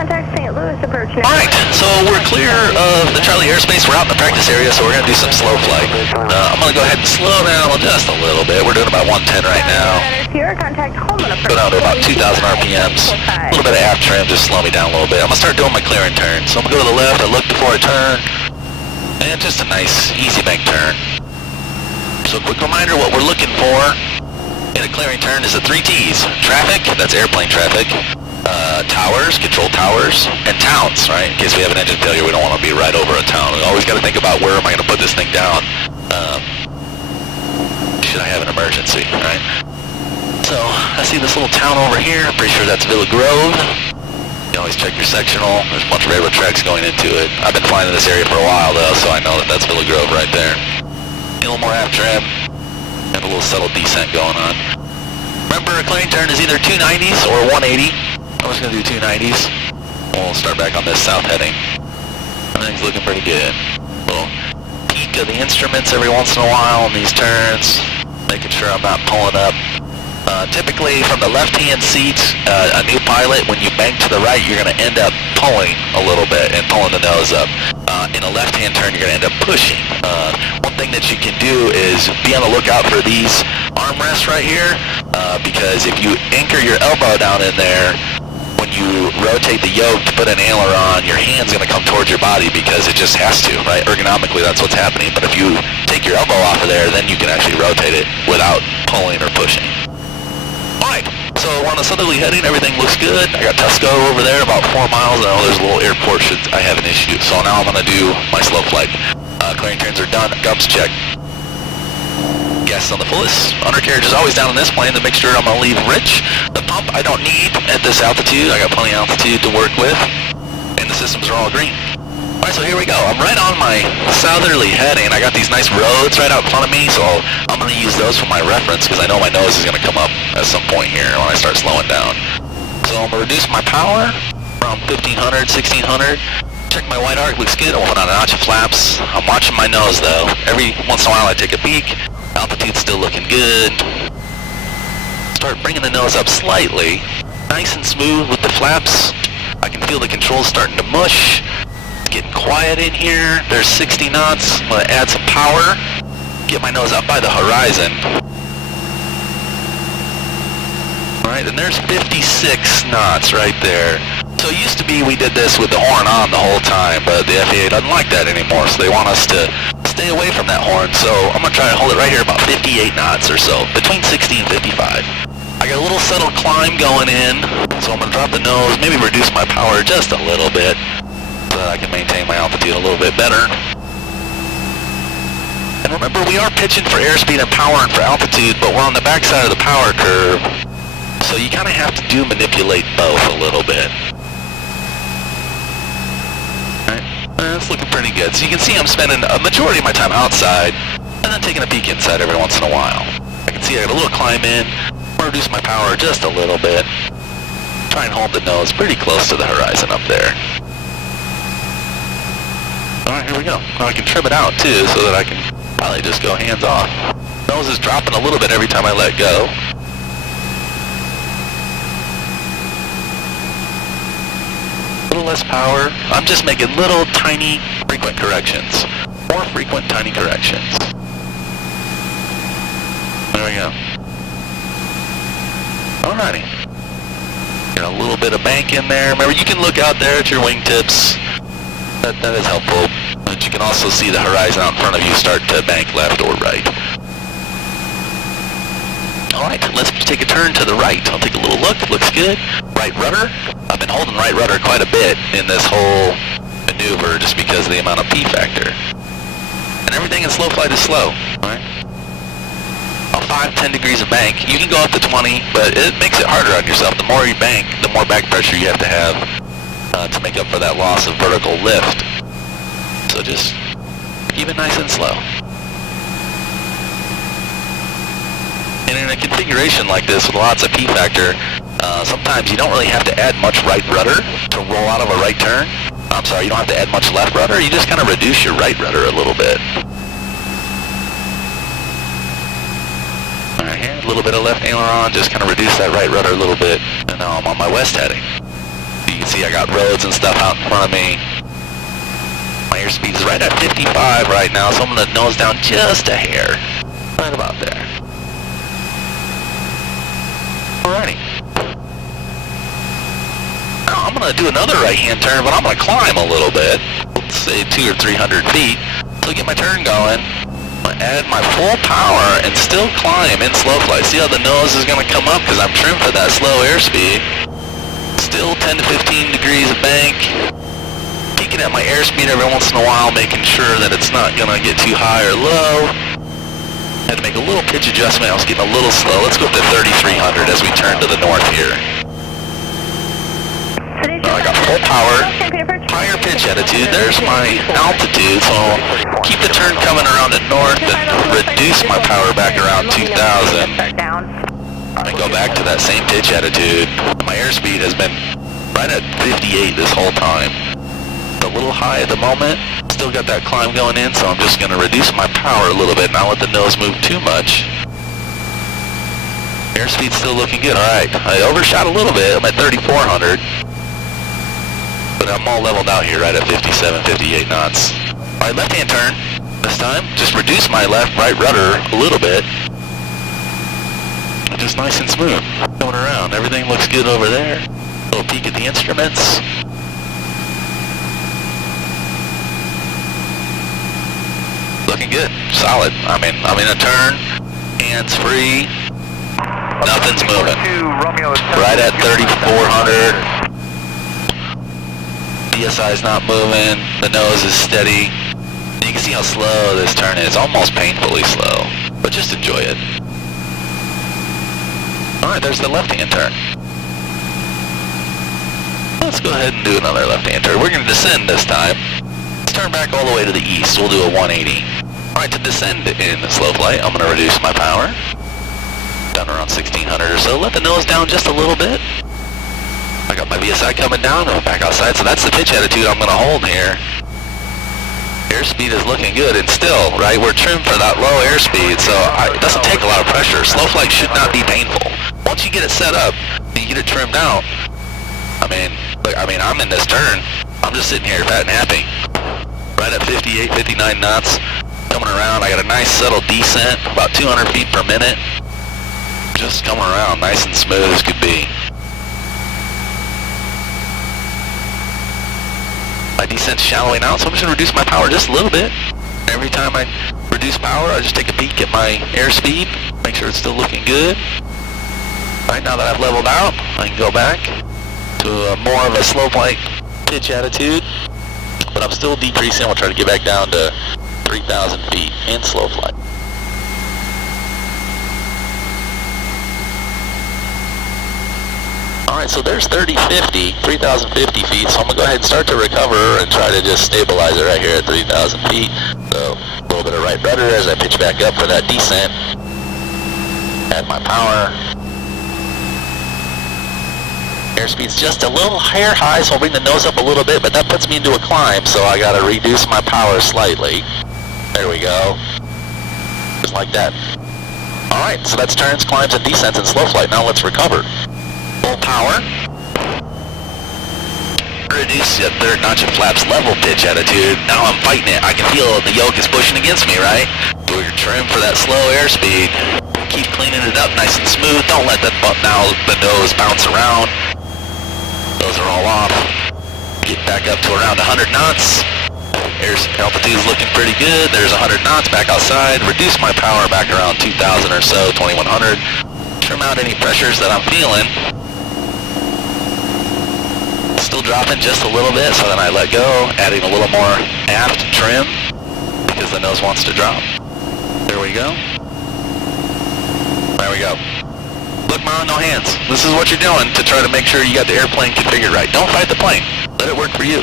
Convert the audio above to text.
contact St. Louis approach now. Alright, so we're clear of the Charlie airspace. We're out in the practice area, so we're going to do some slow flight. I'm going to go ahead and slow down just a little bit. We're doing about 110 right now. Contact Holman approach. Go down to about 2,000 RPMs. A little bit of aft trim, just slow me down a little bit. I'm going to start doing my clearing turn. So I'm going to go to the left, I look before I turn. And just a nice, easy bank turn. So quick reminder, what we're looking for in a clearing turn is the 3 T's. Traffic, that's airplane traffic. Towers, control towers, and towns, right? In case we have an engine failure, we don't want to be right over a town. We always got to think about where am I going to put this thing down. Should I have an emergency, right? So, I see this little town over here. I'm pretty sure that's Villa Grove. You always check your sectional. There's a bunch of railroad tracks going into it. I've been flying in this area for a while, though, so I know that that's Villa Grove right there. A little more aft trim. Have a little subtle descent going on. Remember, a clearing turn is either 290s or 180. I'm just going to do 290s. We'll start back on this south heading. Everything's looking pretty good. Little peek of the instruments every once in a while on these turns. Making sure I'm not pulling up. Typically, from the left-hand seat, a new pilot, when you bank to the right, you're going to end up pulling a little bit and pulling the nose up. In a left-hand turn, you're going to end up pushing. One thing that you can do is be on the lookout for these armrests right here, because if you anchor your elbow down in there, when you rotate the yoke to put an aileron, your hand's going to come towards your body because it just has to, right? Ergonomically, that's what's happening. But if you take your elbow off of there, then you can actually rotate it without pulling or pushing. Alright, so we're on a southerly heading, everything looks good. I got Tusco over there, about 4 miles. I know there's a little airport should I have an issue. So now I'm going to do my slow flight. Clearing turns are done, gums check. Gas on the fullest. Undercarriage is always down in this plane. The mixture I'm going to leave rich. The pump I don't need at this altitude. I got plenty of altitude to work with. And the systems are all green. Alright, so here we go. I'm right on my southerly heading. I got these nice roads right out in front of me, so I'm going to use those for my reference because I know my nose is going to come up at some point here when I start slowing down. So I'm going to reduce my power from 1500, 1600. Check my white arc, looks good. I'm going on a notch of flaps. I'm watching my nose though. Every once in a while I take a peek. Altitude's still looking good. Start bringing the nose up slightly. Nice and smooth with the flaps. I can feel the controls starting to mush. It's getting quiet in here. There's 60 knots. I'm going to add some power. Get my nose up by the horizon. Alright, and there's 56 knots right there. So it used to be we did this with the horn on the whole time, but the FAA doesn't like that anymore, so they want us to stay away from that horn. So I'm going to try to hold it right here about 58 knots or so, between 60 and 55. I got a little subtle climb going in, so I'm going to drop the nose, maybe reduce my power just a little bit, so that I can maintain my altitude a little bit better. And remember, we are pitching for airspeed and power and for altitude, but we're on the backside of the power curve, so you kind of have to manipulate both a little bit. It's looking pretty good. So you can see I'm spending a majority of my time outside and then taking a peek inside every once in a while. I can see I got a little climb in, reduce my power just a little bit. Try and hold the nose pretty close to the horizon up there. Alright, here we go. Now I can trim it out too so that I can probably just go hands off. Nose is dropping a little bit every time I let go. A little less power. I'm just making little tiny frequent corrections. More frequent tiny corrections. There we go. Alrighty. Got a little bit of bank in there. Remember, you can look out there at your wingtips. That is helpful. But you can also see the horizon out in front of you start to bank left or right. Alright, let's take a turn to the right. I'll take a little look. Looks good. Right rudder. I've been holding right rudder quite a bit in this whole maneuver just because of the amount of P factor. And everything in slow flight is slow. Alright. About 5-10 degrees of bank. You can go up to 20, but it makes it harder on yourself. The more you bank, the more back pressure you have to make up for that loss of vertical lift. So just keep it nice and slow. And in a configuration like this with lots of P factor, sometimes you don't really have to add much right rudder to roll out of a right turn. I'm sorry, you don't have to add much left rudder. You just kind of reduce your right rudder a little bit. Alright, here, a little bit of left aileron, just kind of reduce that right rudder a little bit. And now I'm on my west heading. You can see I got roads and stuff out in front of me. My airspeed is right at 55 right now, so I'm gonna nose down just a hair. Right about there. Alrighty. Now I'm gonna do another right-hand turn, but I'm gonna climb a little bit. Let's say 200 or 300 feet. So get my turn going. I'm gonna add my full power and still climb in slow flight. See how the nose is gonna come up because I'm trimmed for that slow airspeed. Still 10 to 15 degrees of bank. Peeking at my airspeed every once in a while, making sure that it's not gonna get too high or low. Had to make a little pitch adjustment. I was getting a little slow. Let's go up to 3,300 as we turn to the north here. I got full power, higher pitch attitude. There's my altitude, so I'll keep the turn coming around the north and reduce my power back around 2,000. I go back to that same pitch attitude. My airspeed has been right at 58 this whole time. A little high at the moment. Still got that climb going in, so I'm just going to reduce my power a little bit, not let the nose move too much. Airspeed's still looking good. Alright, I overshot a little bit. I'm at 3,400. But I'm all leveled out here right at 57, 58 knots. Alright, left-hand turn. This time, just reduce my left-right rudder a little bit. Just nice and smooth. Going around. Everything looks good over there. Little peek at the instruments. Looking good. Solid. I'm in a turn. Hands free. Nothing's moving. Right at 3,400. PSI's not moving. The nose is steady. You can see how slow this turn is. Almost painfully slow. But just enjoy it. Alright, there's the left-hand turn. Let's go ahead and do another left-hand turn. We're going to descend this time. Let's turn back all the way to the east. We'll do a 180. Alright, to descend in slow flight, I'm going to reduce my power. Down around 1,600 or so. Let the nose down just a little bit. I got my VSI coming down. I'm back outside, so that's the pitch attitude I'm going to hold here. Airspeed is looking good, and still, right, we're trimmed for that low airspeed, so it doesn't take a lot of pressure. Slow flight should not be painful. Once you get it set up, and you get it trimmed out, look, I'm in this turn. I'm just sitting here fat and happy. Right at 58, 59 knots. Coming around, I got a nice subtle descent, about 200 feet per minute. Just coming around, nice and smooth as could be. My descent's shallowing out, so I'm just going to reduce my power just a little bit. Every time I reduce power, I just take a peek at my airspeed, make sure it's still looking good. Right now that I've leveled out, I can go back to more of a slow flight pitch attitude, but I'm still decreasing. We'll try to get back down to 3,000 feet in slow flight. Alright, so there's 3,050 feet, so I'm going to go ahead and start to recover and try to just stabilize it right here at 3,000 feet. So, a little bit of right rudder as I pitch back up for that descent. Add my power. Airspeed's just a little hair high, so I'll bring the nose up a little bit, but that puts me into a climb, so I got to reduce my power slightly. There we go. Just like that. Alright, so that's turns, climbs, and descents in slow flight. Now let's recover. Full power. Reduce the third notch of flaps level pitch attitude. Now I'm fighting it. I can feel the yoke is pushing against me, right? We're trimmed for that slow airspeed. Keep cleaning it up nice and smooth. Don't let the nose bounce around. Those are all off. Get back up to around 100 knots. Altitude's looking pretty good. There's 100 knots back outside. Reduce my power back around 2,000 or so, 2,100. Trim out any pressures that I'm feeling. Still dropping just a little bit, so then I let go, adding a little more aft trim because the nose wants to drop. There we go. There we go. Look, Mom, no hands. This is what you're doing to try to make sure you got the airplane configured right. Don't fight the plane. Let it work for you.